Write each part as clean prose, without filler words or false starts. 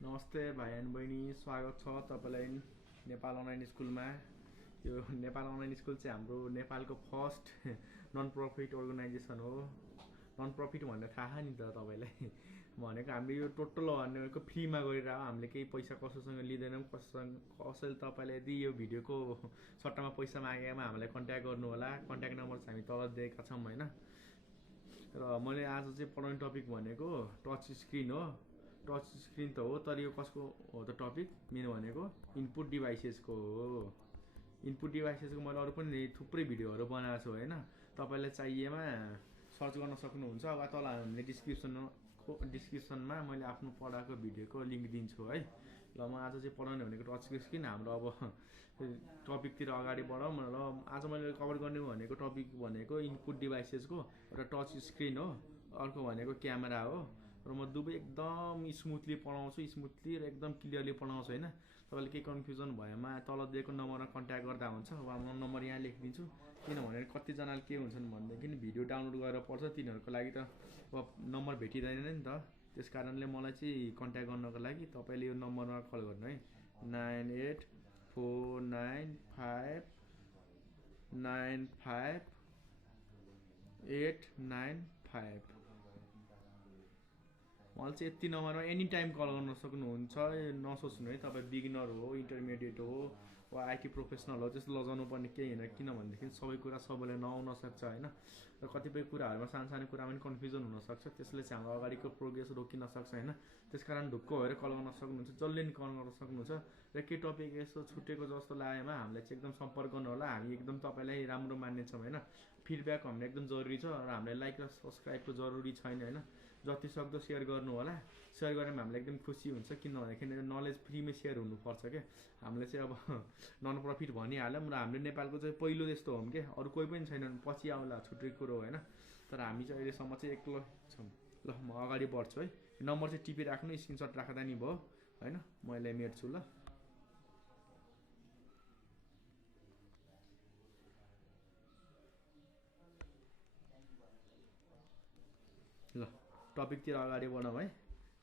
नमस्ते भाइ एन्ड बहिनी, स्वागत छ तपाईँलाई नेपाल अनलाइन स्कुलमा। यो नेपाल अनलाइन स्कुल चाहिँ हाम्रो नेपालको फर्स्ट नन प्रफिट अर्गनाइजेसन हो। नन प्रफिट भन्ने थाहा नि त तपाईँलाई। भनेको हामीले यो टोटल भनेको फ्रीमा गरिरहेको, हामीले केही पैसा कसैसँग लिँदैनौँ। कसैले तपाईँलाई यदि यो भिडियोको सट्टामा पैसा मागेमा हामीलाई कन्ट्याक्ट गर्नु होला। कन्ट्याक्ट नम्बर चाहिँ हामी तल दिएका छौँ होइन। र मैले आज चाहिँ पढाउने टपिक भनेको टच स्क्रिन हो। टच स्क्रिन त हो, तर यो कसको हो त टपिक मेन भनेको इनपुट डिभाइसेसको हो। इनपुट डिभाइसेसको मैले अरू पनि थुप्रै भिडियोहरू बनाएको छु होइन। तपाईँलाई चाहिएमा सर्च गर्न सक्नुहुन्छ वा तल हामीले डिस्क्रिप्सनमा मैले आफ्नो पढाएको भिडियोको लिङ्क दिन्छु है। ल म आज चाहिँ पढाउने भनेको टच स्क्रिन। हाम्रो अब टपिकतिर अगाडि बढौँ। र आज मैले कभर गर्ने भनेको टपिक भनेको इनपुट डिभाइसेसको एउटा टच स्क्रिन हो, अर्को भनेको क्यामेरा हो। र म दुवै एकदम स्मुथली पढाउँछु, स्मुथली र एकदम क्लियरली पढाउँछु होइन। तपाईँले केही कन्फ्युजन भएमा तल दिएको नम्बरमा कन्ट्याक्ट गर्दा हुन्छ वा म नम्बर यहाँ लेखिदिन्छु। किनभने कतिजनाले के हुन्छन् भनेदेखि विडियो डाउनलोड गरेर पढ्छ, तिनीहरूको लागि त अब नम्बर भेटिँदैन नि त। त्यस कारणले मलाई चाहिँ कन्ट्याक्ट गर्नको लागि तपाईँले यो नम्बरमा कल गर्नु है, 9849595895। मलाई चाहिँ यति नम्बरमा एनी टाइम कल गर्न सक्नुहुन्छ। नसोच्नु है तपाईँ बिगिनर हो, इन्टरमिडिएट हो वा आइटी प्रोफेसनल हो, त्यस्तो लजाउनु पर्ने केही होइन। किनभनेदेखि सबै कुरा सबैलाई नआउन सक्छ होइन। र कतिपय कुराहरूमा सानो कुरामा पनि कन्फ्युजन हुनसक्छ, त्यसले चाहिँ हाम्रो अगाडिको प्रोग्रेस रोकिन सक्छ होइन। त्यस कारण ढुक्क भएर कल गर्न सक्नुहुन्छ, जसले नि कल गर्न सक्नुहुन्छ। र के टपिक यसो छुटेको जस्तो लागेमा हामीलाई चाहिँ एकदम सम्पर्क गर्नु होला। हामी एकदम तपाईँलाई राम्रो मान्नेछौँ होइन। फिडब्याक हामीलाई एकदम जरुरी छ र हामीलाई लाइक र सब्सक्राइबको जरुरी छैन होइन। जति सक्दो सेयर गर्नु होला। सेयर गरेमा हामीलाई एकदम खुसी हुन्छ, किनभनेदेखि नलेज फ्रीमै सेयर हुनुपर्छ क्या। हामीले चाहिँ अब नन प्रफिट भनिहाल्यौँ र हामीले नेपालको चाहिँ पहिलो त्यस्तो हो क्या, अरू कोही पनि छैनन्। पछि आउला छुट्टै कुरो होइन, तर हामी चाहिँ अहिलेसम्म चाहिँ एक्लै छौँ। ल म अगाडि बढ्छु है। नम्बर चाहिँ टिपिराख्नु, स्क्रिनसट राख्दा नि भयो होइन। मैले मेट्छु ल। ल टपिकतिर अगाडि बढौँ है।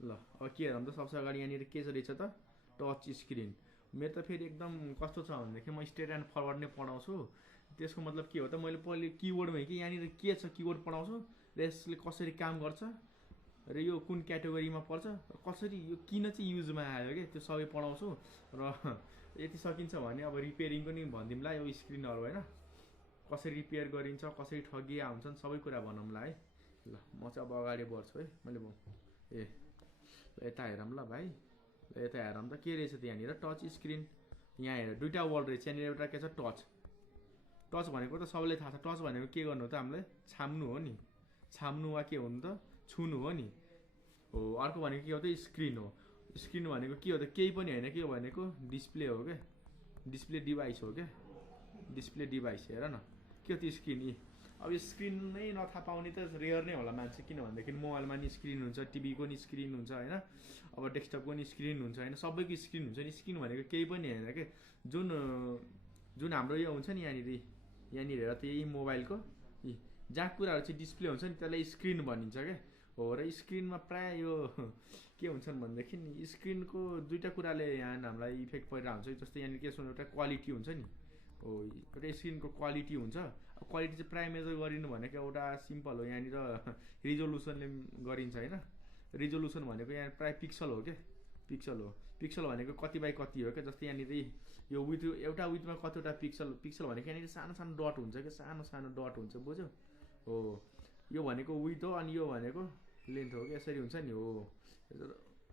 ल अब के हेरौँ त, सबसे अगाडि यहाँनिर के रहेछ त, टच स्क्रिन। मेरो त फेरि एकदम कस्तो छ भनेदेखि म स्ट्रेट एन्ड फरवर्ड नै पढाउँछु। त्यसको मतलब के हो त, मैले पहिले किवर्डमै कि यहाँनिर के छ किवर्ड पढाउँछु र यसले कसरी काम गर्छ र यो कुन क्याटेगोरीमा पर्छ, कसरी यो किन चाहिँ युजमा आयो क्या, त्यो सबै पढाउँछु। र यति सकिन्छ भने अब रिपेयरिङको नि भनिदिउँला, यो स्क्रिनहरू होइन कसरी रिपेयर गरिन्छ, कसरी ठगिया हुन्छन्, सबै कुरा भनौँला है। ल म चाहिँ अब अगाडि बढ्छु है। मैले यता हेरौँ ल भाइ, यता हेरौँ त के रहेछ त यहाँनिर टच स्क्रिन। यहाँ हेर दुईवटा वर्ड रहेछ यहाँनिर। एउटा के छ टच। टच भनेको त सबैलाई थाहा छ। टच भनेको के गर्नु त, हामीलाई छाम्नु हो नि। छाम्नु वा के हुनु त, छुनु हो नि हो। अर्को भनेको के हो त, स्क्रिन हो। स्क्रिन भनेको के हो त, केही पनि होइन, के हो भनेको डिस्प्ले हो क्या। डिस्प्ले डिभाइस हो क्या, डिस्प्ले डिभाइस। हेर न के हो त्यो स्क्रिन। अब यो स्क्रिन नै नथाहा पाउने त रेयर नै होला मान्छे, किनभनेदेखि मोबाइलमा नि स्क्रिन हुन्छ, टिभीको नि स्क्रिन हुन्छ होइन, अब डेस्कटपको नि स्क्रिन हुन्छ होइन, सबैको स्क्रिन हुन्छ नि। स्क्रिन भनेको केही पनि होइन क्या, जुन हाम्रो यो हुन्छ नि यहाँनिर हेर त्यही मोबाइलको जहाँ कुराहरू चाहिँ डिस्प्ले हुन्छ नि त्यसलाई स्क्रिन भनिन्छ क्या हो। र स्क्रिनमा प्रायः यो के हुन्छन् भनेदेखि स्क्रिनको दुईवटा कुराले यहाँ हामीलाई इफेक्ट परिरहेको हुन्छ। जस्तै यहाँनिर के छ, एउटा क्वालिटी हुन्छ नि हो, एउटा स्क्रिनको क्वालिटी हुन्छ। अब क्वालिटी चाहिँ प्रायः मेजर गरिनु भनेको एउटा सिम्पल हो, यहाँनिर रिजोल्युसनले गरिन्छ होइन। रिजोल्युसन भनेको यहाँ प्रायः पिक्सल हो क्या, पिक्सल हो। पिक्सल भनेको कति बाई कति हो क्या। जस्तै यहाँनिर यो विथ एउटा विथमा कतिवटा पिक्सल, पिक्सल भनेको यहाँनिर सानो सानो डट हुन्छ क्या, सानो सानो डट हुन्छ, बुझ्यो हो। यो भनेको विथ हो अनि यो भनेको लेन्थ हो क्या, यसरी हुन्छ नि हो,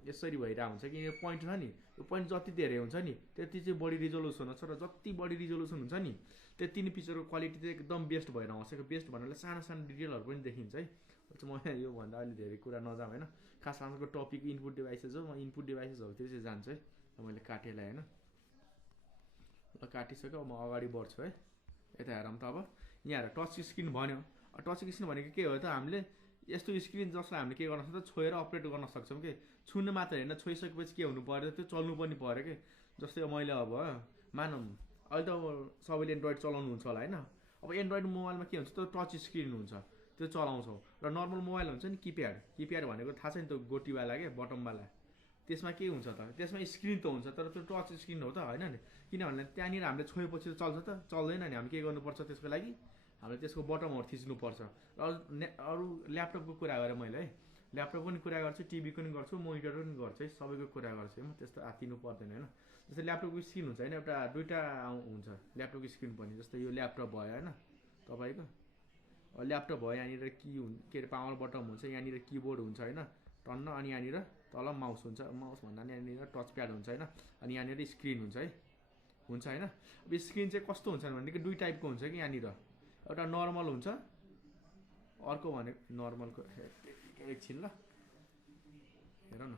यसरी भइरहेको हुन्छ कि। यो पोइन्ट छ नि, यो पोइन्ट जति धेरै हुन्छ नि त्यति चाहिँ बढी रिजोल्युसन हुन्छ, र जति बढी रिजोल्युसन हुन्छ नि त्यति नै पिक्चरको क्वालिटी चाहिँ एकदम बेस्ट भएर आउँछ। बेस्ट भन्नाले सानो सानो डिटेलहरू पनि देखिन्छ है। म योभन्दा अलि धेरै कुरा नजाऊँ होइन। खास आजको टपिक इनपुट डिभाइसेस हो, म इनपुट डिभाइसेसहरूतिर चाहिँ जान्छु है। मैले काटेलाई होइन, ल काटिसक्यो। म अगाडि बढ्छु है। यता हेरौँ त अब यहाँ हेर टच स्क्रिन भन्यो। टच स्क्रिन भनेको के हो त, हामीले यस्तो स्क्रिन जसलाई हामीले के गर्न सक्छ, छोएर अपरेट गर्न सक्छौँ कि। छुन मात्र होइन, छोइसकेपछि के हुनु पऱ्यो, त्यो चल्नु पनि पऱ्यो कि। जस्तै मैले अब मानौँ अहिले त सबैले एन्ड्रोइड चलाउनुहुन्छ होला होइन। अब एन्ड्रोइड मोबाइलमा के हुन्छ त, टच स्क्रिन हुन्छ, त्यो चलाउँछौँ। र नर्मल मोबाइल हुन्छ नि किप्याड भनेको थाहा छ नि त, गोटीवाला क्या, बटमवाला त्यसमा के हुन्छ त, त्यसमा स्क्रिन त हुन्छ तर त्यो टच स्क्रिन हो त होइन नि, किनभने त्यहाँनिर हामीले छोएपछि त चल्छ त, चल्दैन नि। हामी के गर्नुपर्छ त्यसको लागि, हामीले त्यसको बटमहरू थिच्नुपर्छ। र अरू ल्यापटपको कुरा गरेँ मैले है, ल्यापटपको पनि कुरा गर्छु, टिभीको पनि गर्छु, मोनिटरको पनि गर्छु है, सबैको कुरा गर्छु है, म त्यस्तो आत्तिनु पर्दैन होइन। जस्तै ल्यापटपको स्क्रिन हुन्छ होइन, एउटा दुईवटा हुन्छ ल्यापटपको स्क्रिन पनि। जस्तै यो ल्यापटप भयो होइन तपाईँको, ल्यापटप भयो, यहाँनिर के अरे पावर बटम हुन्छ, यहाँनिर किबोर्ड हुन्छ होइन टन्न, अनि यहाँनिर तल माउस हुन्छ, माउस भन्दा नि यहाँनिर टच प्याड हुन्छ होइन, अनि यहाँनिर स्क्रिन हुन्छ है, हुन्छ होइन। अब स्क्रिन चाहिँ कस्तो हुन्छ भनेदेखि दुई टाइपको हुन्छ कि यहाँनिर, एउटा नर्मल हुन्छ, अर्को भनेको नर्मलको एकछिन ल हेर न,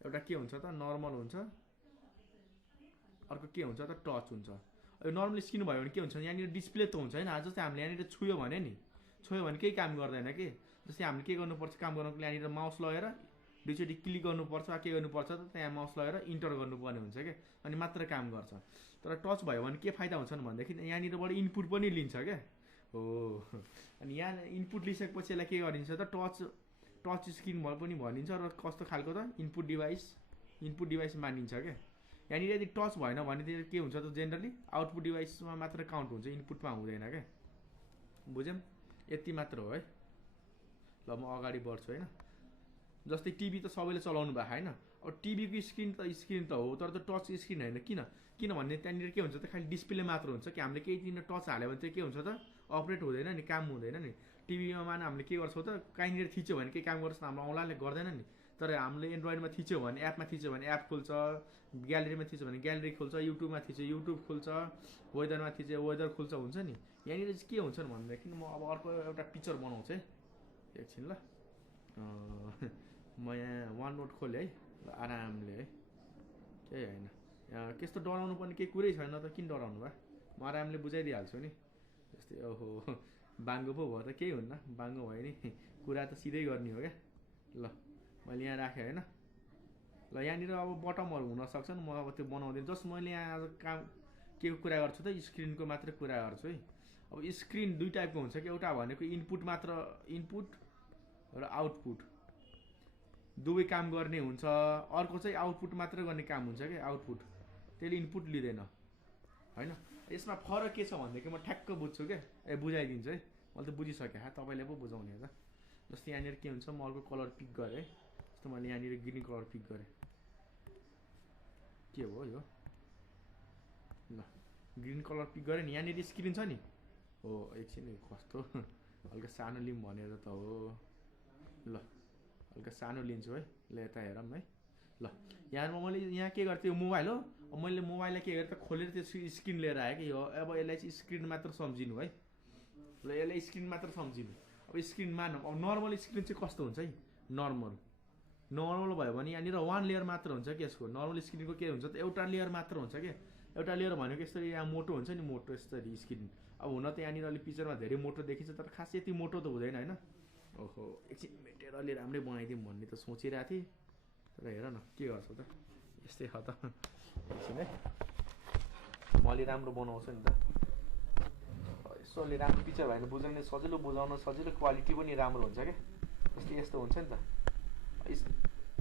एउटा के हुन्छ त नर्मल हुन्छ, अर्को के हुन्छ त टच हुन्छ। यो नर्मल स्क्रिन भयो भने के हुन्छ, यहाँनिर डिस्प्ले त हुन्छ होइन, जस्तै हामीले यहाँनिर छुयो भने नि, छोयो भने केही काम गर्दैन कि। जस्तै हामीले के गर्नुपर्छ काम गर्नको लागि, यहाँनिर माउस लगेर दुईचोटि क्लिक गर्नुपर्छ, के गर्नुपर्छ त त्यहाँ माउस लगेर इन्टर गर्नुपर्ने हुन्छ क्या, अनि मात्र काम गर्छ। तर टच भयो भने के फाइदा हुन्छ भनेदेखि यहाँनिरबाट इनपुट पनि लिन्छ क्या हो, अनि यहाँ इनपुट लिइसकेपछि यसलाई के गरिन्छ त टच स्क्रिन पनि भनिन्छ, र कस्तो खालको त इनपुट डिभाइस मानिन्छ क्या। यहाँनिर यदि टच भएन भने के हुन्छ त जेनरली आउटपुट डिभाइसमा मात्र काउन्ट हुन्छ, इनपुटमा हुँदैन क्या, बुझ्यौँ? यति मात्र हो है। ल म अगाडि बढ्छु होइन। जस्तै टिभी त सबैले चलाउनु भएको होइन, अब टिभीको स्क्रिन त हो तर त टच स्क्रिन होइन। किनभने त्यहाँनिर के हुन्छ त खालि डिस्प्ले मात्र हुन्छ कि, हामीले केही दिन टच हाल्यो भने चाहिँ के हुन्छ त अपरेट हुँदैन नि, काम हुँदैन नि। टिभीमा मान हामीले के गर्छौँ त कहीँनिर थिच्यो भने केही काम गर्छ हाम्रो औँलाले गर्दैन नि, तर हामीले एन्ड्रोइडमा थिच्यो भने, एपमा थिच्यो भने एप खुल्छ, ग्यालेरीमा थिच्यो भने ग्यालेरी खुल्छ, युट्युबमा थिच्यो युट्युब खुल्छ, वेदरमा थिच्यो वेदर खुल्छ, हुन्छ नि। यहाँनिर चाहिँ के हुन्छ भनेदेखि म अब अर्को एउटा पिक्चर बनाउँछु है, एकछिन ल म यहाँ वान नोट खोलेँ है, आरामले है, केही होइन, त्यस्तो डराउनु पर्ने केही कुरै छैन त, किन डराउनु भयो, म आरामले बुझाइदिइहाल्छु नि। जस्तै ओहो बाङ्गो पो भयो त केही हुन्न, बाङ्गो भयो नि, कुरा त सिधै गर्ने हो क्या। ल मैले यहाँ राखेँ होइन, ल यहाँनिर अब बटमहरू हुनसक्छन्, म अब त्यो बनाउँदिनँ। जस्ट मैले यहाँ आज काम के कुरा गर्छु त स्क्रिनको मात्रै कुरा गर्छु है। अब स्क्रिन दुई टाइपको हुन्छ कि, एउटा भनेको इनपुट मात्र, इनपुट र आउटपुट दुवै काम गर्ने हुन्छ, अर्को चाहिँ आउटपुट मात्र गर्ने काम हुन्छ क्या, आउटपुट त्यसले इनपुट लिँदैन होइन। यसमा फरक के छ भनेदेखि म ठ्याक्क बुझ्छु क्या, बुझाइदिन्छु है, मैले त बुझिसकेँ, तपाईँले पो बुझाउने हो त। जस्तै यहाँनिर के हुन्छ, म अर्को कलर पिक गरेँ, जस्तो मैले यहाँनिर ग्रिन कलर पिक गरेँ, के हो यो, ल ग्रिन कलर पिक गरेँ नि, यहाँनिर स्क्रिन छ नि, हो एकछिन कस्तो हल्का सानो लिउँ भनेर त हो, ल हल्का सानो लिन्छु है, ल यता हेरौँ है। ल यहाँ मैले यहाँ के गर्थेँ, यो मोबाइल हो, अब मैले मोबाइललाई के गरेँ त खोलेर त्यो स्क्रिन लिएर आएँ कि, यो अब यसलाई चाहिँ स्क्रिन मात्र सम्झिनु है, ल यसलाई स्क्रिन मात्र सम्झिनु। अब स्क्रिन मानौँ, अब नर्मल स्क्रिन चाहिँ कस्तो हुन्छ है, नर्मल भयो भने यहाँनिर वान लेयर मात्र हुन्छ कि यसको, नर्मल स्क्रिनको के हुन्छ त एउटा लेयर मात्र हुन्छ क्या, एउटा लेयर भनेको यसरी यहाँ मोटो हुन्छ नि, मोटो यसरी स्क्रिन। अब हुन त यहाँनिर अलिक पिक्चरमा धेरै मोटो देखिन्छ तर खास यति मोटो त हुँदैन होइन। ओहो एकछिन मेटेर अलि राम्रै बनाइदिउँ भन्ने त सोचिरहेको थिएँ, तर हेर न के गर्छु त, यस्तै हो त। एकछिन है म अलि राम्रो बनाउँछु नि त, यसो अलि राम्रो पिक्चर भएन बुझाउने सजिलो, बुझाउन सजिलो, क्वालिटी पनि राम्रो हुन्छ क्या। जस्तै यस्तो हुन्छ नि त,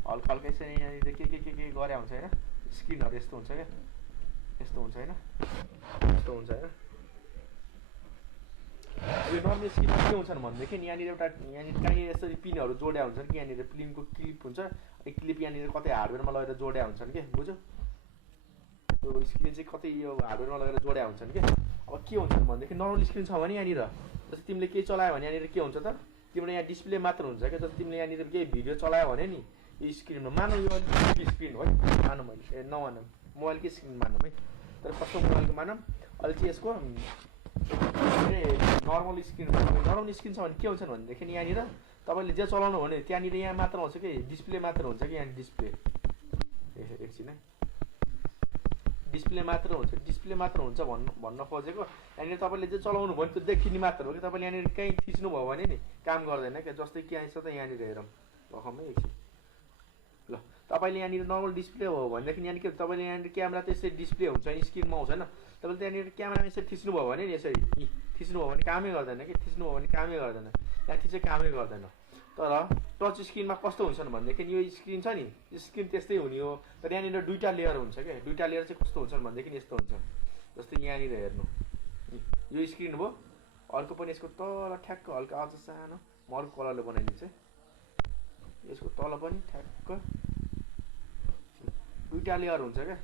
हल्का हल्का यसरी यहाँनिर के गरे हुन्छ होइन, स्क्रिनहरू यस्तो हुन्छ क्या, यस्तो हुन्छ होइन, यस्तो हुन्छ होइन। यो नर्मल स्क्रिनमा के हुन्छन् भनेदेखि यहाँनिर एउटा यहाँनिर कहीँ यसरी पिनहरू जोड्या हुन्छन् कि, यहाँनिर फिल्मको क्लिप हुन्छ, क्लिप यहाँनिर कतै हार्डवेयरमा लगेर जोड्या हुन्छन् कि, बुझ्यौ? यो स्क्रिन चाहिँ कतै यो हार्डवेयरमा लगेर जोड्या हुन्छन् कि। अब के हुन्छ भनेदेखि नर्मल स्क्रिन छ भने यहाँनिर जस्तै तिमीले केही चलायो भने यहाँनिर के हुन्छ त, तिम्रो यहाँ डिस्प्ले मात्र हुन्छ क्या। जस्तै तिमीले यहाँनिर केही भिडियो चलायो भने नि यो स्क्रिनमा, मानौँ यो स्क्रिन हो है, मानौँ मैले नमानौँ, मोबाइलकै स्क्रिन मानौँ है, तर कस्तो मोबाइलको मानौँ, अहिले चाहिँ यसको नर्मल स्क्रिन छ भने के हुन्छ भनेदेखि यहाँनिर तपाईँले जे चलाउनु भने त्यहाँनिर यहाँ मात्र आउँछ कि, डिस्प्ले मात्र हुन्छ कि, यहाँ डिस्प्ले एकछिन है, डिस्प्ले मात्र हुन्छ भन्न खोजेको। यहाँनिर तपाईँले जे चलाउनु भयो त्यो देखिने मात्र हो कि, तपाईँले यहाँनिर कहीँ थिच्नुभयो भने नि काम गर्दैन क्या। जस्तै के आइन्छ त यहाँनिर हेरौँ रकमै एकछिन, ल तपाईँले यहाँनिर नर्मल डिस्प्ले हो भनेदेखि यहाँनिर के तपाईँले यहाँनिर क्यामेरा त यसरी डिस्प्ले हुन्छ नि, स्क्रिनमा आउँछ होइन, तपाईँले त्यहाँनिर क्यामेरामा यसरी थिच्नुभयो भने नि, यसरी थिच्नुभयो भने कामै गर्दैन कि, थिच्नुभयो भने कामै गर्दैन, यहाँ थिचे कामै गर्दैन। तर टच स्क्रिनमा कस्तो हुन्छ भनेदेखि यो स्क्रिन छ नि, यो स्क्रिन त्यस्तै हुने हो, तर यहाँनिर दुईवटा लेयर हुन्छ क्या। दुईवटा लेयर चाहिँ कस्तो हुन्छ भनेदेखि यस्तो हुन्छ, जस्तै यहाँनिर हेर्नु यो स्क्रिन भयो, अर्को पनि यसको तल ठ्याक्क हल्का अझ सानो म अर्को कलरले बनाइदिन्छु है। यसको तल पनि ठ्याक्क दुईवटा लेयर हुन्छ क्या,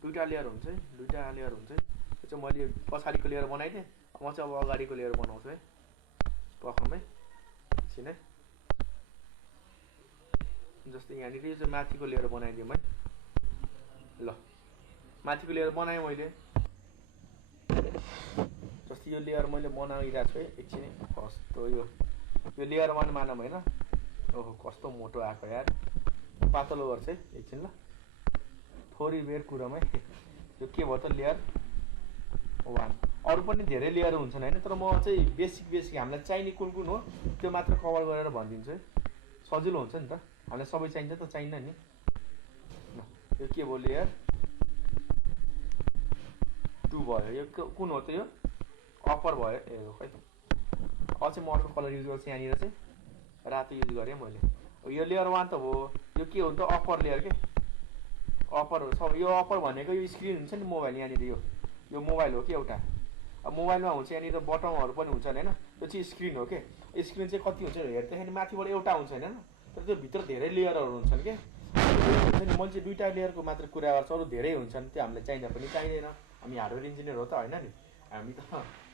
दुईवटा लेयर हुन्छ है, दुईवटा लेयर हुन्छ है। त्यो चाहिँ मैले पछाडिको लेयर बनाइदिएँ, म चाहिँ अब अगाडिको लेयर बनाउँछु है प्रथमै एकछिन है। जस्तै यहाँनिर यो चाहिँ माथिको लेयर बनाइदिउँ है। ल माथिको लेयर बनाएँ मैले, जस्तै यो लेयर मैले बनाइरहेको छु है एकछिन। कस्तो यो लेयर 1 मानौँ होइन। ओहो कस्तो मोटो आएको यार, पातलो गर्छ है एकछिन ल, थोरै बेर कुरामै। यो के भयो त लेयर 1। अरू पनि धेरै लेयर हुन्छन् होइन, तर म चाहिँ बेसिक हामीलाई चाहिने कुन हो त्यो मात्र कभर गरेर भनिदिन्छु है, सजिलो हुन्छ नि त। हामीलाई सबै चाहिन्छ त चाहिन्न नि। यो के भयो लेयर 2 भयो। यो कुन हो त, यो अप्पर भयो। ए खै अझै म अर्को कलर युज गर्छु, यहाँनिर चाहिँ रातो युज गरेँ मैले। यो लेयर 1 त हो, यो के हो त अप्पर लेयर के, अप्पर हो सब। यो अप्पर भनेको यो स्क्रिन हुन्छ नि मोबाइल, यहाँनिर यो मोबाइल हो कि एउटा। अब मोबाइलमा हुन्छ यहाँनिर बटनहरू पनि हुन्छन् होइन, त्यो चाहिँ स्क्रिन हो के। स्क्रिन चाहिँ कति हुन्छ हेर्दाखेरि माथिबाट एउटा हुन्छ होइन, तर त्यो भित्र धेरै लेयरहरू हुन्छन् के। हुन्छ नि मैले चाहिँ दुईवटा लेयरको मात्र कुरा गर्छु, अरू धेरै हुन्छन्, त्यो हामीलाई चाहिँदा पनि चाहिँदैन। हामी हार्डवेयर इन्जिनियर हो त होइन नि, हामी त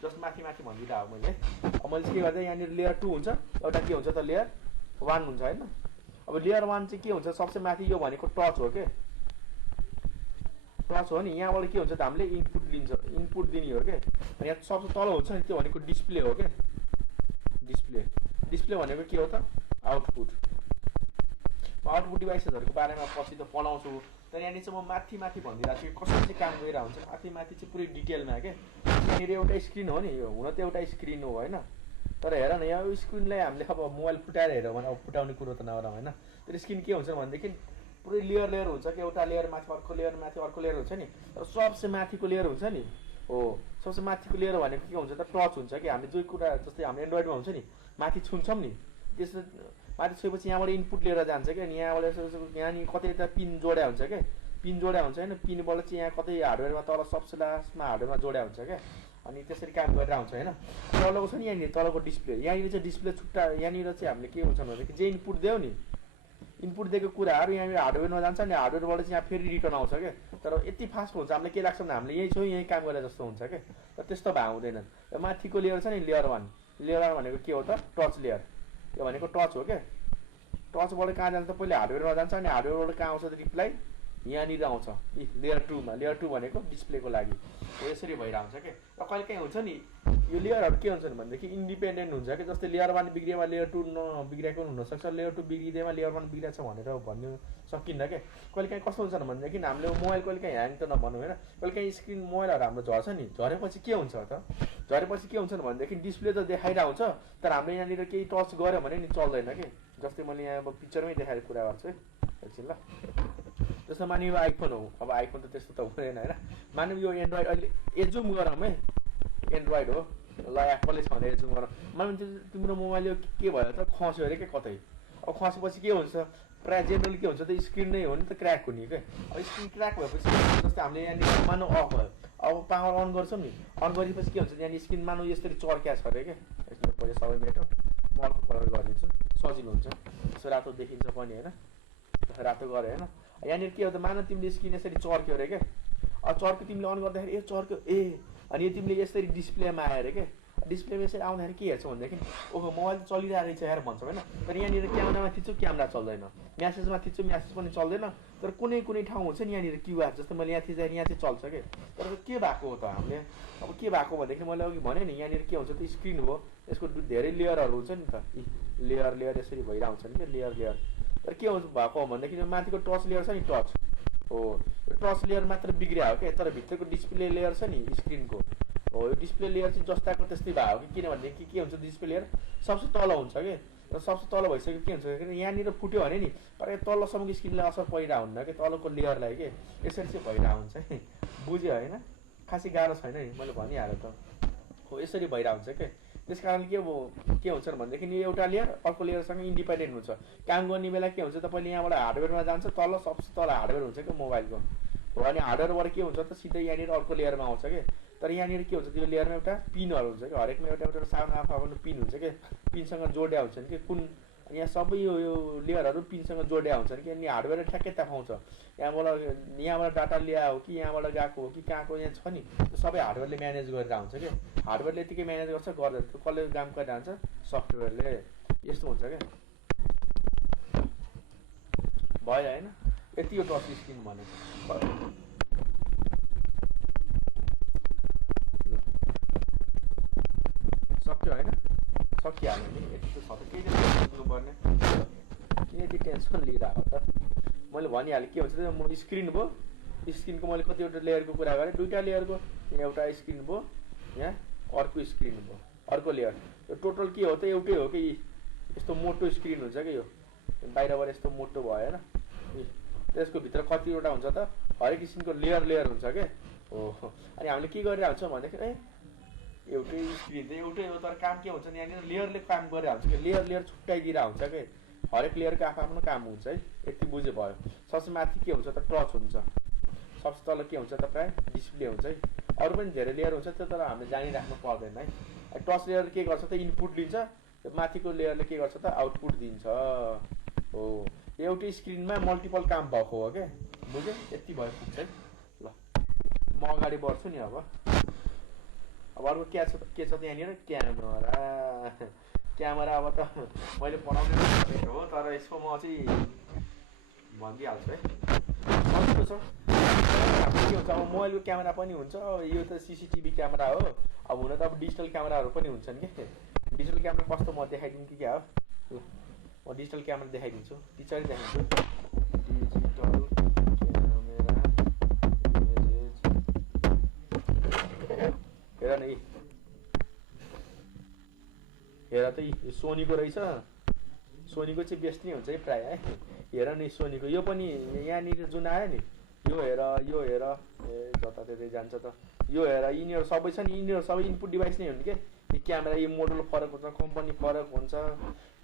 जस्ट माथि भनिदिँदा हो मैले। अब मैले चाहिँ के गर्दा यहाँनिर लेयर 2 हुन्छ, एउटा के हुन्छ त लेयर 1 हुन्छ होइन। अब लेयर 1 चाहिँ के हुन्छ, सबसे माथि यो भनेको टच हो के, टच हो नि। यहाँबाट के हुन्छ त हामीले इनपुट दिने हो क्या। यहाँ सबसे तल हुन्छ नि त्यो भनेको डिस्प्ले हो क्या। डिस्प्ले भनेको के हो त आउटपुट। आउटपुट डिभाइसेसहरूको बारेमा पछि त पढाउँछु, तर यहाँनिर चाहिँ म माथि भनिदिरहेको छु कसरी चाहिँ काम गरिरहेको हुन्छ माथि चाहिँ पुरै डिटेलमा के। यहाँनिर एउटा स्क्रिन हो नि, यो हुन त एउटा स्क्रिन हो होइन, तर हेर न यो स्क्रिनलाई हामीले अब मोबाइल फुटाएर हेऱ्यौँ भने, अब फुटाउने कुरो त नगरौँ होइन। त्यो स्क्रिन के हुन्छ भनेदेखि पुरै लेयर हुन्छ कि, एउटा लेयर माथि अर्को लेयर माथि अर्को लेयर हुन्छ नि। तर सबसे माथिको लेयर हुन्छ नि हो, सबसे माथिको लेयर भनेको के हुन्छ त टच हुन्छ कि। हामीले जो कुरा जस्तै हाम्रो एन्ड्रोइडमा हुन्छ नि, माथि छुन्छौँ नि, त्यस माथि छुएपछि यहाँबाट इनपुट लिएर जान्छ क्या। यहाँबाट यहाँनिर कतै त पिन जोड्या हुन्छ क्या, पिन जोड्या हुन्छ होइन। पिनबाट चाहिँ यहाँ कतै हार्डवेयरमा तल सबसे लास्टमा हार्डवेयरमा जोड्या हुन्छ क्या, अनि त्यसरी काम गरेर हुन्छ होइन। तलको छ नि यहाँनिर तलको डिस्प्ले, यहाँनिर चाहिँ डिस्प्ले छुट्टा। यहाँनिर चाहिँ हामीले के हुन्छ भनेदेखि जे इनपुट दियो नि, इनपुट दिएको कुराहरू यहाँनिर हार्डवेयरमा जान्छ नि, हार्डवेयरबाट चाहिँ यहाँ फेरि रिटर्न आउँछ क्या। तर यति फास्ट हुन्छ, हामीलाई के लाग्छ भने हामीले यहीँ छौँ यहीँ काम गरेर जस्तो हुन्छ क्या, तर त्यस्तो भए हुँदैन। यो माथिको लेयर छ नि लेयर 1, लेयर 1 भनेको के हो त टच लेयर। यो भनेको टच हो क्या। टचबाट कहाँ जान्छ त पहिले हार्डवेयरमा जान्छ, अनि हार्डवेयरबाट कहाँ आउँछ त रिप्लाई यहाँनिर आउँछ लेयर 2मा। लेयर 2 भनेको डिस्प्लेको लागि हो, यसरी भइरहेको हुन्छ क्या। र कहिले काहीँ हुन्छ नि यो लेयरहरू के हुन्छन् भनेदेखि इन्डिपेन्डेन्ट हुन्छ कि। जस्तै लेयर 1 बिग्रिएमा लेयर 2 नबिग्रिएको पनि हुनसक्छ, लेयर 2 बिग्रिदिएमा लेयर 1 बिग्रिएको छ भनेर भन्नु सकिन्न क्या। कहिले काहीँ कस्तो हुन्छ भनेदेखि हामीले मोबाइल कहिले काहीँ ह्याङ त नभनौँ होइन, कहिले काहीँ स्क्रिन मोबाइलहरू हाम्रो झर्छ नि, झरेपछि के हुन्छ त, झरेपछि के हुन्छ भनेदेखि डिस्प्ले त देखाइरहेको हुन्छ, तर हामीले यहाँनिर केही टच गऱ्यो भने नि चल्दैन कि। जस्तै मैले यहाँ अब पिक्चरमै देखाएर कुरा गर्छु है एकछिन ल। जस्तो मानियो आइफोन हो, अब आइफोन त त्यस्तो त हुँदैन होइन। मानियो यो एन्ड्रोइड अहिले एजुम गरौँ है, एन्ड्रोइड हो ल, एप्पलले छ भने एजुम गरौँ। मानियो तिम्रो मोबाइल यो के भयो त खस्यो अरे क्या कतै। अब खसेपछि के हुन्छ प्रायः जेनरली के हुन्छ त स्क्रिन नै हो नि त क्र्याक हुने क्या। अब स्क्रिन क्र्याक भएपछि जस्तै हामीले यहाँनिर मानौ अफ भयो, अब पावर अन गर्छौँ नि, अन गरेपछि के हुन्छ यहाँनिर स्क्रिन मानौ यसरी चर्क्या छ अरे क्या। यसमा पहिले सबै मेटो म अर्को कलर गरिदिन्छु, सजिलो हुन्छ, यसो रातो देखिन्छ पनि होइन, रातो गऱ्यो होइन। यहाँनिर के हो त मानौ तिमीले स्क्रिन यसरी चर्क्यो अरे क्या। अब चर्क्यो तिमीले अन गर्दाखेरि ए चर्क्यो अनि यो तिमीले यसरी डिस्प्लेमा आयो अरे क्या। डिस्प्लेमा यसरी आउँदाखेरि के हेर्छौ भनेदेखि ओहो मोबाइल त चलिरहेको रहेछ यार भन्छौ होइन। तर यहाँनिर क्यामेरामा थिच्छु क्यामेरा चल्दैन, म्यासेजमा थिच्छु म्यासेज पनि चल्दैन। तर कुनै ठाउँ हुन्छ नि यहाँनिर क्युआर, जस्तो मैले यहाँ थिचेर यहाँ चाहिँ चल्छ कि। तर के भएको हो त हामीले, अब के भएको भनेदेखि मैले अघि भने नि यहाँनिर के हुन्छ त स्क्रिन हो, यसको धेरै लेयरहरू हुन्छ नि त, लेयर यसरी भइरहेको हुन्छ नि क्या लेयर। तर के हुन्छ भएको भनेदेखि माथिको टच लेयर छ नि, टच हो यो टच लेयर मात्र बिग्रिया हो क्या। तर भित्रको डिस्प्ले लेयर छ नि स्क्रिनको हो, यो डिस्प्ले लेयर चाहिँ जस्ताको त्यस्तै भयो कि। किनभनेदेखि के हुन्छ डिस्प्ले लेयर सबसे तल हुन्छ कि, र सबसे तल भइसक्यो के हुन्छ भने यहाँनिर फुट्यो भने नि तर तल्लोसम्मको स्क्रिनलाई असर परिरहेको हुन्न कि, तलको लेयरलाई के यसरी चाहिँ भइरहेको हुन्छ है। बुझ्यो होइन, खासै गाह्रो छैन नि, मैले भनिहालेँ त हो, यसरी भइरहेको हुन्छ क्या। त्यस कारण के हुन्छ भनेदेखि यो एउटा लेयर अर्को लेयरसँग इन्डिपेन्डेन्ट हुन्छ। काम गर्ने बेला के हुन्छ त, पहिले यहाँबाट हार्डवेयरमा जान्छ, तल सबसे तल हार्डवेयर हुन्छ कि मोबाइलको हो, अनि हार्डवेयरबाट के हुन्छ त सिधै यहाँनिर अर्को लेयरमा आउँछ कि। तर यहाँनिर के हुन्छ त्यो लेयरमा एउटा पिनहरू हुन्छ कि, हरेकमा एउटा एउटा सानो आफ्नो पिन हुन्छ कि, पिनसँग जोड्या हुन्छन् कि कुन, यहाँ सबै यो लेयरहरू पिनसँग जोड्या हुन्छन् कि। अनि हार्डवेयर ठ्याक्कै थाहा पाउँछ यहाँबाट डाटा ल्या हो कि यहाँबाट गएको हो कि कहाँको यहाँ छ नि, त्यो सबै हार्डवेयरले म्यानेज गरेर हुन्छ कि। हार्डवेयरले यतिकै म्यानेज गर्छ, गर्दैन त्यो कसले काम गरिरहन्छ, सफ्टवेयरले। यस्तो हुन्छ क्या, भयो होइन। यति हो टच स्क्रिन भनेको। सक्यो होइन, सकिहाल्यो नि, यति त छ त, केही त बुझ्नुपर्ने, किन यति टेन्सन लिइरहेको त। मैले भनिहालेँ के हुन्छ त, म स्क्रिन भयो, स्क्रिनको मैले कतिवटा लेयरको कुरा गरेँ, दुईवटा लेयरको, यहाँ एउटा स्क्रिन भयो, यहाँ अर्को स्क्रिन भयो, अर्को लेयर। यो टोटल के हो त एउटै हो कि, यस्तो मोटो स्क्रिन हुन्छ कि यो, बाहिरबाट यस्तो मोटो भयो होइन। त्यसको भित्र कतिवटा हुन्छ त, हरेक किसिमको लेयर हुन्छ क्या हो। अनि हामीले के गरिरहेको छौँ भनेदेखि एउटै स्क्रिन त एउटै हो, तर काम के हुन्छ नि यहाँनिर लेयरले काम गरिरहेको हुन्छ कि, लेयर छुट्याइदिएर हुन्छ कि, हरेक लेयरको आफ्नो काम हुन्छ है। यति बुझे भयो। सबसे माथि के हुन्छ त टच हुन्छ, सबसे तल के हुन्छ त प्रायः डिस्प्ले हुन्छ है। अरू पनि धेरै लेयर हुन्छ त्यो, तर हामीले जानिराख्नु पर्दैन है। टच लेयर के गर्छ त इनपुट लिन्छ, माथिको लेयरले के गर्छ त आउटपुट दिन्छ हो। एउटै स्क्रिनमा मल्टिपल काम भएको हो क्या, बुझ्यो। यति भयो पुग्छ है। ल म अगाडि बढ्छु नि अब अर्को के छ त यहाँनिर क्यामेरा अब त मैले बनाउने हो, तर यसको म चाहिँ भनिदिइहाल्छु है, सजिलो छ। के हुन्छ अब मोबाइलको क्यामेरा पनि हुन्छ, यो त सिसिटिभी क्यामेरा हो। अब हुन त अब डिजिटल क्यामेराहरू पनि हुन्छन् कि। डिजिटल क्यामेरा कस्तो म देखाइदिनु कि क्या हो, म डिजिटल क्यामेरा देखाइदिन्छु, पछाडि देखाइदिन्छु। डिजिटल क्यामेरा इमेजेस, हेर न, हेर त यो सोनीको रहेछ, सोनीको चाहिँ बेस्ट नै हुन्छ है प्रायः है। हेर नि सोनीको, यो पनि यहाँनिर जुन आयो नि, यो हेर ए जताततै जान्छ त, यो हेर यिनीहरू सबै छ नि, यिनीहरू सबै इनपुट डिभाइस नै हुन् क्या। यो क्यामेरा यो मोडल फरक हुन्छ, कम्पनी फरक हुन्छ,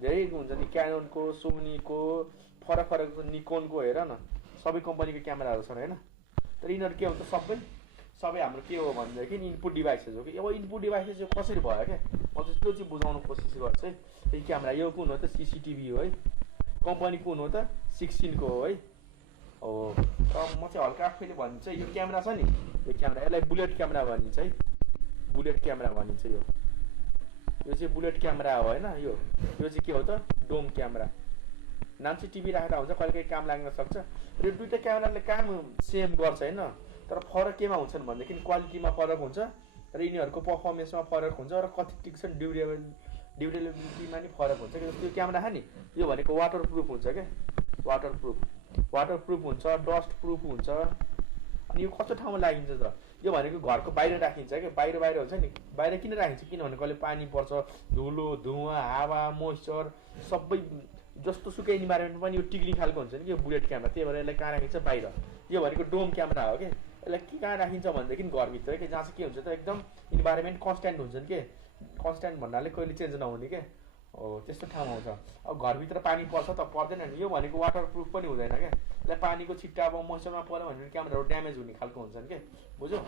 धेरै हुन्छ नि, क्याननको सोनीको फरक हुन्छ, निकोनको हेर न, सबै कम्पनीको क्यामेराहरू छन् होइन। तर यिनीहरू के हुन्छ सबै हाम्रो के हो भनेदेखि इनपुट डिभाइसेस हो कि। अब इनपुट डिभाइसेस चाहिँ कसरी भयो क्या, म चाहिँ त्यो चाहिँ बुझाउनु कोसिस गर्छु है। यो क्यामेरा यो कुन हो त सिसिटिभी हो है, कम्पनी कुन हो त 16 को हो है हो। र म चाहिँ हल्का आफैले भनिन्छ यो क्यामेरा छ नि, यो क्यामेरा यसलाई बुलेट क्यामेरा भनिन्छ है, बुलेट क्यामेरा भनिन्छ। यो चाहिँ बुलेट क्यामेरा हो होइन। यो चाहिँ के हो त डोम क्यामेरा, नाम चाहिँ टिभी राखेर हुन्छ, कहिले कहीँ काम लाग्न सक्छ। यो दुईवटा क्यामेराले काम सेम गर्छ होइन, तर फरक केमा हुन्छन् भनेदेखि क्वालिटीमा फरक हुन्छ र यिनीहरूको पर्फर्मेन्समा फरक हुन्छ र कति टिक्छन् ड्युरेबिलिटीमा नि फरक हुन्छ। त्यो क्यामेरा छ नि यो भनेको वाटर प्रुफ हुन्छ क्या, वाटर प्रुफ हुन्छ, डस्ट प्रुफ हुन्छ। अनि यो कस्तो ठाउँमा लागिन्छ त, यो भनेको घरको बाहिर राखिन्छ क्या, बाहिर हुन्छ नि। बाहिर किन राखिन्छ, किनभने कहिले पानी पर्छ, धुलो धुवा हावा मोइस्चर सबै जस्तो सुकै इन्भाइरोमेन्टमा पनि यो टिक्ने खालको हुन्छ नि कि यो बुलेट क्यामेरा। त्यही भएर यसलाई कहाँ राखिन्छ, बाहिर। यो भनेको डोम क्यामेरा हो क्या, यसलाई कहाँ राखिन्छ भनेदेखि घरभित्र कि, जहाँ चाहिँ के हुन्छ त एकदम इन्भाइरोमेन्ट कन्सट्यान्ट हुन्छ नि के, कन्सट्यान्ट भन्नाले कहिले चेन्ज नहुने के हो, त्यस्तो ठाउँमा हुन्छ। अब घरभित्र पानी पर्छ त पर्दैन नि, यो भनेको वाटर प्रुफ पनि हुँदैन क्या। यसलाई पानीको छिट्टा अब मोइस्चरमा पऱ्यो भने क्यामेराहरू ड्यामेज हुने खालको हुन्छन् के, बुझ्यो।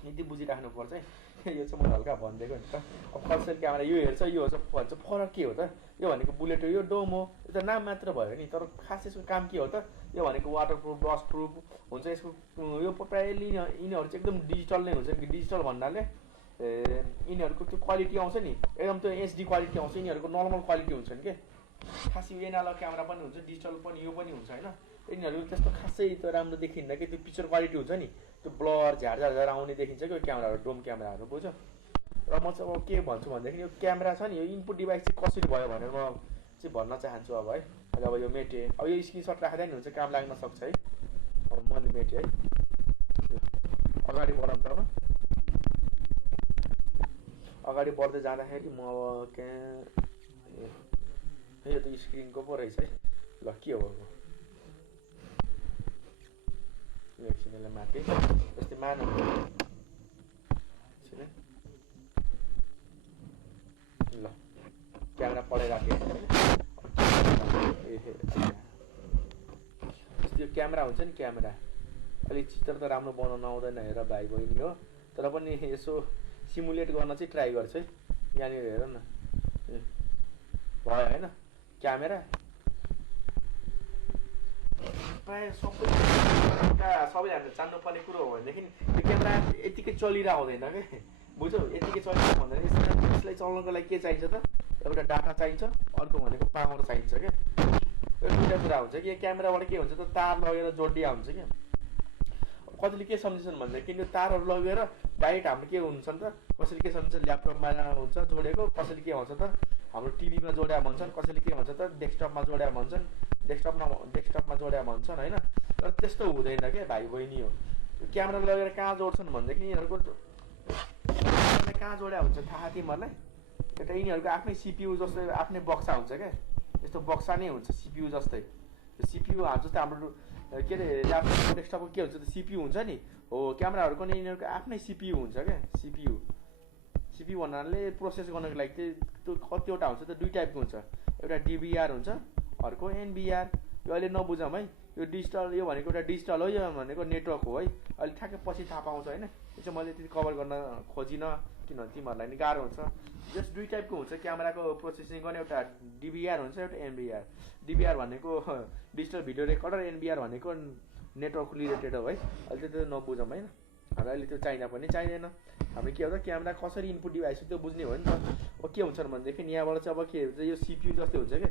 यति बुझिराख्नुपर्छ है। यो चाहिँ म हल्का भनिदिएको नि त। अब कल्चरल क्यामेरा यो हेर्छ यो भन्छ, फरक के हो त, यो भनेको बुलेट हो, यो डोम हो, यो त नाम मात्र भयो नि, तर खास यसको काम के हो त, यो भनेको वाटर प्रुफ डस्ट प्रुफ हुन्छ। यसको यो प्रायः यिनीहरू चाहिँ एकदम डिजिटल नै हुन्छ कि। डिजिटल भन्नाले यिनीहरूको त्यो क्वालिटी आउँछ नि एकदम त्यो एचडी क्वालिटी आउँछ, यिनीहरूको नर्मल क्वालिटी हुन्छन् के। खास यो एनालग क्यामेरा पनि हुन्छ, डिजिटल पनि यो पनि हुन्छ होइन। यिनीहरू त्यस्तो खासै त राम्रो देखिन्न कि, त्यो पिक्चर क्वालिटी हुन्छ नि त्यो ब्लर झार आउने देखिन्छ कि यो क्यामेराहरू, डोम क्यामेराहरू, बुझ्यो। र म चाहिँ अब के भन्छु भनेदेखि यो क्यामेरा छ नि, यो इनपुट डिभाइस चाहिँ कसरी भयो भनेर म चाहिँ भन्न चाहन्छु अब है। अहिले अब यो मेटेँ, अब यो स्क्रिनसट राख्दा नि हुन्छ, काम लाग्न सक्छ है। अब मैले मेटेँ है, अगाडि बढाउँ त। अब अगाडि बढ्दै जाँदाखेरि म अब यो त स्क्रिनको पो रहेछ है। ल के हो एकछिन यसलाई माथि यस्तै मानौँ, क्यामेरा पढाइराखेँ त्यो क्यामेरा हुन्छ नि क्यामेरा अलिक चित्र त राम्रो बनाउन आउँदैन हेर भाइ बहिनी हो तर पनि यसो सिमुलेट गर्न चाहिँ ट्राई गर्छु है यहाँनिर हेर न भयो होइन क्यामेरा प्रायः सबैले हामीले जान्नुपर्ने कुरो हो भनेदेखि त्यो क्यामेरा यतिकै चलिरहेको हुँदैन क्या बुझ्यौ यतिकै चलिरहेको हुँदैन यसलाई चलाउनको लागि के चाहिन्छ त एउटा डाटा चाहिन्छ अर्को भनेको पावर चाहिन्छ क्या यो दुईवटा कुरा हुन्छ कि क्यामेराबाट के हुन्छ त तार लगेर जोडिया हुन्छ क्या कतिले के सम्झिन्छन् भनेदेखि यो तारहरू लगेर डाइरेक्ट हाम्रो के हुन्छ नि त कसैले के सम्झिन्छ ल्यापटपमा हुन्छ जोडेको कसैले के भन्छ त हाम्रो टिभीमा जोड्या भन्छन् कसैले के भन्छ त डेस्कटपमा जोड्या भन्छन् डेस्कटपमा जोड्या भन्छन् होइन तर त्यस्तो हुँदैन क्या भाइ बहिनी हो क्यामेरा लगेर कहाँ जोड्छन् भनेदेखि यिनीहरूको कहाँ जोड्या हुन्छ थाहा तिमीहरूलाई एउटा यिनीहरूको आफ्नै सिपियु जस्तै आफ्नै बक्सा हुन्छ क्या यस्तो बक्सा नै हुन्छ सिपियु जस्तै त्यो सिपियु जस्तै हाम्रो के अरे ल्यापटप डेस्कटपको के हुन्छ त सिपियु हुन्छ नि हो क्यामेराहरूको नि यिनीहरूको आफ्नै सिपियु हुन्छ क्या सिपियु भन्नाले प्रोसेस गर्नको लागि चाहिँ त्यो कतिवटा हुन्छ त दुई टाइपको हुन्छ एउटा डिबिआर हुन्छ अर्को एनबिआर यो अहिले नबुझौँ है यो डिजिटल यो भनेको एउटा डिजिटल हो यो भनेको नेटवर्क हो है अहिले ठ्याक्कै पछि थाहा पाउँछ होइन यो चाहिँ मैले त्यति कभर गर्न खोजिनँ किनभने तिमीहरूलाई नि गाह्रो हुन्छ जस्ट दुई टाइपको हुन्छ क्यामेराको प्रोसेसिङ गर्ने एउटा डिबिआर हुन्छ एउटा एनबिआर डिबिआर भनेको डिजिटल भिडियो रेकर्डर एनबिआर भनेको नेटवर्क रिलेटेड हो है अहिले त्यो नबुझौँ होइन हाम्रो अहिले त्यो चाहिँदा पनि चाहिँदैन हाम्रो के हो त क्यामेरा कसरी इनपुट डिभाइस त्यो बुझ्ने हो नि त अब के हुन्छ भनेदेखि यहाँबाट चाहिँ अब के हुन्छ यो सिपियु जस्तै हुन्छ क्या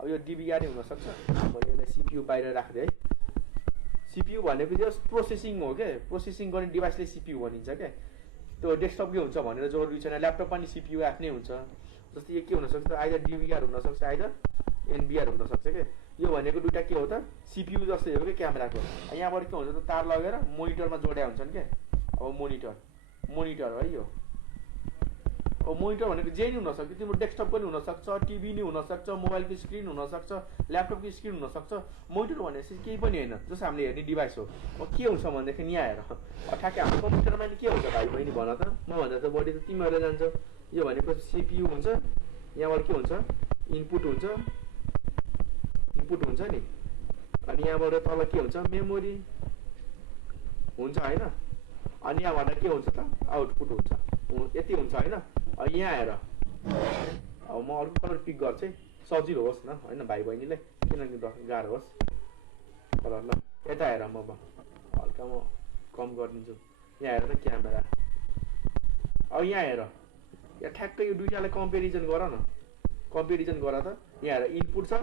अब यो डिबिआर नै हुनसक्छ मैले यसलाई सिपियु बाहिर राख्दै है सिपियु भनेको त्यो प्रोसेसिङ हो क्या प्रोसेसिङ गर्ने डिभाइसले सिपियु भनिन्छ क्या त्यो डेस्कटपकै हुन्छ भनेर जरुरी छैन ल्यापटप पनि सिपियु आफ्नै हुन्छ जस्तै यो के हुनसक्छ आइदर डिबिआर हुनसक्छ आइदर एनबिआर हुनसक्छ क्या यो भनेको दुइटा के हो त सिपियु जस्तै हो क्या क्यामेराको यहाँबाट के हुन्छ त तार लगेर मोनिटरमा जोड्या हुन्छन् क्या अब मोनिटर है यो अब मोनिटर भनेको जे नि हुनसक्छ तिम्रो डेस्कटप पनि हुनसक्छ टिभी नि हुनसक्छ मोबाइलको स्क्रिन हुनसक्छ ल्यापटपको स्क्रिन हुनसक्छ मोनिटर भनेपछि केही पनि होइन जस्तो हामीले हेर्ने डिभाइस हो अब के हुन्छ भनेदेखि यहाँ हेर ठ्याक्कै हाम्रो कम्प्युटरमा नि के हुन्छ भाइ बहिनी भन त मभन्दा त बढी त तिमीहरूले जान्छ यो भनेको सिपियु हुन्छ यहाँबाट के हुन्छ इनपुट हुन्छ नि अनि यहाँबाट तल के हुन्छ मेमोरी हुन्छ होइन अनि यहाँबाट के हुन्छ त आउटपुट हुन्छ यति हुन्छ होइन यहाँ हेर अब म अर्को कलर पिक गर्छु है सजिलो होस् न होइन भाइ बहिनीलाई किनकि गाह्रो होस् कलर ल यता हेर म हल्का म कम गरिदिन्छु यहाँ हेर त क्यामेरा अब यहाँ हेर यहाँ ठ्याक्कै यो दुइटालाई कम्पेरिजन गर न कम्पेरिजन गर त यहाँ हेर इनपुट छ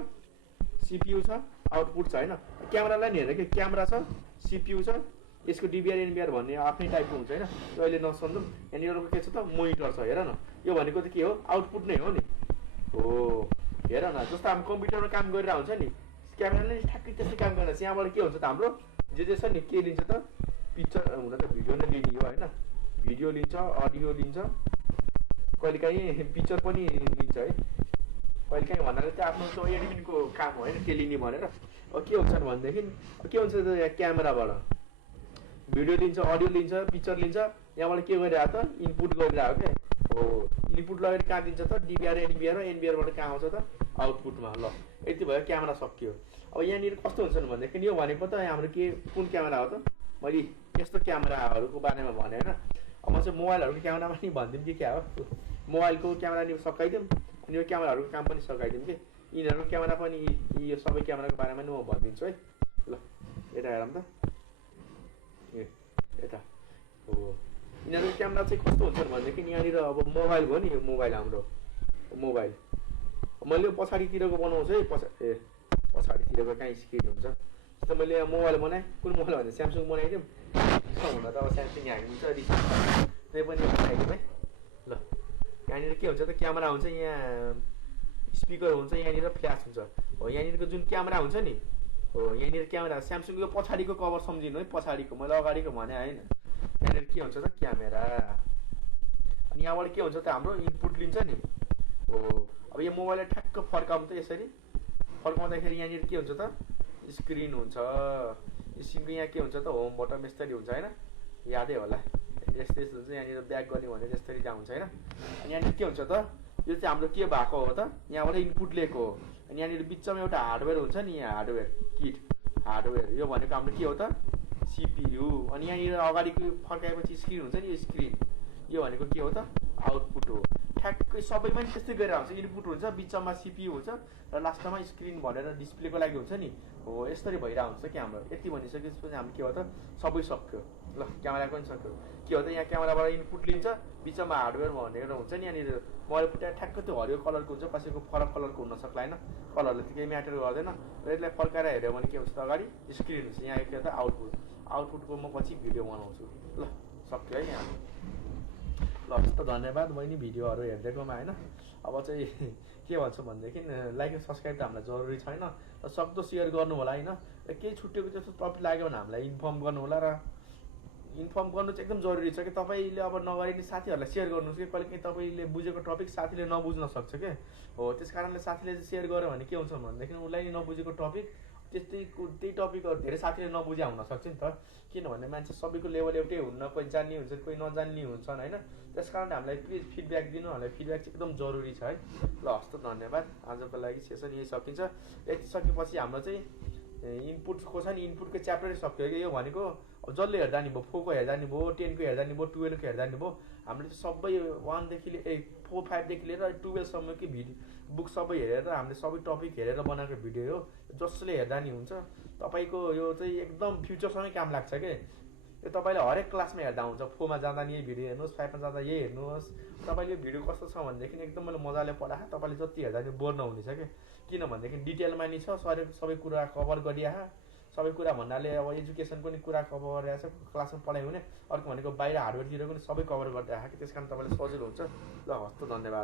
सिपियु छ आउटपुट छ होइन क्यामेरालाई नि हेर कि क्यामेरा छ सिपियु छ यसको डिबिआर एनबिआर भन्ने आफ्नै टाइपको हुन्छ होइन अहिले नसम्झौँ यहाँनिर के छ त मोनिटर छ हेर न यो भनेको त के हो आउटपुट नै हो नि हो हेर न जस्तो हामी कम्प्युटरमा काम गरिरहेको हुन्छ नि क्यामेराले ठ्याक्कै त्यस्तै काम गरेर यहाँबाट के हुन्छ त हाम्रो जे छ नि के लिन्छ त पिक्चर हुन त भिडियो नै लिने हो होइन भिडियो लिन्छ अडियो लिन्छ कहिलेकाहीँ पिक्चर पनि लिन्छ है कहिलेकाहीँ भन्नाले चाहिँ आफ्नो एडिटिङको काम हो होइन त्यो लिने भनेर अब के हुन्छ भनेदेखि के हुन्छ त यहाँ क्यामेराबाट भिडियो लिन्छ अडियो लिन्छ पिक्चर लिन्छ यहाँबाट के गरिरहेको त इनपुट गरिरहेको क्या हो इनपुट लगेर कहाँ दिन्छ त डिबिआर एनबिआर एनबिआरबाट कहाँ आउँछ त आउटपुटमा ल यति भयो क्यामेरा सकियो अब यहाँनिर कस्तो हुन्छ भनेदेखि यो भनेको त हाम्रो के कुन क्यामेरा हो त मैले यस्तो क्यामेराहरूको बारेमा भने होइन अब म चाहिँ मोबाइलहरूको क्यामेरामा नि भनिदिउँ कि क्या हो मोबाइलको क्यामेरा नि सकाइदिउँ अनि यो क्यामेराहरूको काम पनि सकाइदिउँ कि यिनीहरूको क्यामेरा पनि यो सबै क्यामेराको बारेमा नि म भनिदिन्छु है ल यता हेरौँ त यता हो यिनीहरूको क्यामेरा चाहिँ कस्तो हुन्छ भनेदेखि यहाँनिर अब मोबाइल भयो नि यो मोबाइल हाम्रो मोबाइल मैले यो पछाडितिरको बनाउँछु है पछाडितिरको कहीँ स्क्रिन हुन्छ जस्तो मैले यहाँ मोबाइल बनाएँ कुन मोबाइल भने स्यामसङ बनाइदिउँ हुँदा त अब स्यामसङ हालिदिन्छ त्यही पनि बनाइदिउँ है ल यहाँनिर के हुन्छ त क्यामेरा हुन्छ यहाँ स्पिकर हुन्छ यहाँनिर फ्ल्यास हुन्छ हो यहाँनिरको जुन क्यामेरा हुन्छ नि हो यहाँनिर क्यामेरा स्यामसङको पछाडिको कभर सम्झिनु है पछाडिको मैले अगाडिको भने होइन यहाँनिर के हुन्छ त क्यामेरा अनि यहाँबाट के हुन्छ त हाम्रो इनपुट लिन्छ नि हो अब यो मोबाइललाई ठ्याक्क फर्काउँ त यसरी फर्काउँदाखेरि यहाँनिर के हुन्छ त स्क्रिन हुन्छ स्क्रिनको यहाँ के हुन्छ त होम बटन यसरी हुन्छ होइन यादै होला यस्तै हुन्छ यहाँनिर ब्याक गर्ने भने यसरी जहाँ हुन्छ होइन अनि यहाँनिर के हुन्छ त यो चाहिँ हाम्रो के भएको हो त, यहाँबाट इनपुट लिएको हो। अनि यहाँनिर बिचमा एउटा हार्डवेयर हुन्छ नि, यहाँ हार्डवेयर किट, हार्डवेयर यो भनेको हाम्रो के हो त, सिपियु। अनि यहाँनिर अगाडिको फर्काएपछि स्क्रिन हुन्छ नि, यो स्क्रिन यो भनेको के हो त, आउटपुट हो। ठ्याक्कै सबैमा नि त्यस्तै गरेर हुन्छ, इनपुट हुन्छ, बिचमा सिपियु हुन्छ र लास्टमा स्क्रिन भनेर डिस्प्लेको लागि हुन्छ नि, हो यसरी भइरहेको हुन्छ कि हाम्रो। यति भनिसकेपछि हाम्रो के हो त, सबै सक्यो। ल क्यामेरा पनि सक्यो। के हो त, यहाँ क्यामेराबाट इनपुट लिन्छ, बिचमा हार्डवेयर भनेर हुन्छ नि, यहाँनिर मैले फुटाएर ठ्याक्कै त्यो हरियो कलरको हुन्छ, कसैको फरक कलरको हुनसक्ला होइन, कलरले त केही म्याटर गर्दैन। र यसलाई फर्काएर हेऱ्यो भने के हुन्छ त, अगाडि स्क्रिन हुन्छ, यहाँ के हो त आउटपुट। आउटपुटको म पछि भिडियो बनाउँछु। ल सक्यो है यहाँ। ल हस् त, धन्यवाद बहिनी भिडियोहरू हेरिदिएकोमा होइन। अब चाहिँ के भन्छु भनेदेखि लाइक र सब्सक्राइब त हामीलाई जरुरी छैन, र सक्दो सेयर गर्नु होला होइन। र केही छुट्टिएको जस्तो टपिक लाग्यो भने हामीलाई इन्फर्म गर्नु होला। र इन्फर्म गर्नु चाहिँ एकदम जरुरी छ कि तपाईँले अब नगरे नि साथीहरूलाई सेयर गर्नुहोस् कि कहिले काहीँ तपाईँले बुझेको टपिक साथीले नबुझ्न सक्छ क्या, हो त्यस कारणले साथीले चाहिँ सेयर गर्यो भने के हुन्छ भनेदेखि उसलाई नबुझेको टपिक त्यही टपिकहरू धेरै साथीले नबुझ्या हुनसक्छ नि त। किनभने मान्छे सबैको लेभल एउटै हुन्न, कोही जान्ने हुन्छ, कोही नजान्ने हुन्छन् होइन। त्यस कारणले हामीलाई प्लिज फिडब्याक दिनु, हामीलाई फिडब्याक चाहिँ एकदम जरुरी छ है। ल हस् त, धन्यवाद। आजको लागि सेसन यही सकिन्छ। यति सकेपछि हाम्रो चाहिँ इनपुटको छ नि, इनपुटको च्याप्टरै सक्यो कि। यो भनेको अब जसले हेर्दा नि भयो, 4 को हेर्दा नि भयो, 10 को हेर्दा नि भयो, 12 को हेर्दा नि भयो। हामीले चाहिँ सबै 1 देखि 4, 5 देखि लिएर 12 सम्मकै भिडियो बुक सबै हेरेर हामीले सबै टपिक हेरेर बनाएको भिडियो हो। जसले हेर्दा नि हुन्छ। तपाईँको यो चाहिँ एकदम फ्युचरसँगै काम लाग्छ के। यो तपाईँले हरेक क्लासमा हेर्दा हुन्छ। 4 मा जाँदा नि यही भिडियो हेर्नुहोस्, 5 मा जाँदा यही हेर्नुहोस्। तपाईँले भिडियो कस्तो छ भनेदेखि एकदम मैले मजाले पढाएँ, तपाईँले जति हेर्दा नि बोर नहुनेछ क्या। किनभनेदेखि डिटेलमा नि छ, सबै कुरा कभर गरिया। सबै कुरा भन्नाले अब एजुकेसनको नि कुरा कभर गरिरहेको छ, क्लासमा पढाइ हुने। अर्को भनेको बाहिर हार्डवेयरतिर पनि सबै कभर गरिरहेको कि, त्यस कारण तपाईँलाई सजिलो हुन्छ। ल हस् त, धन्यवाद।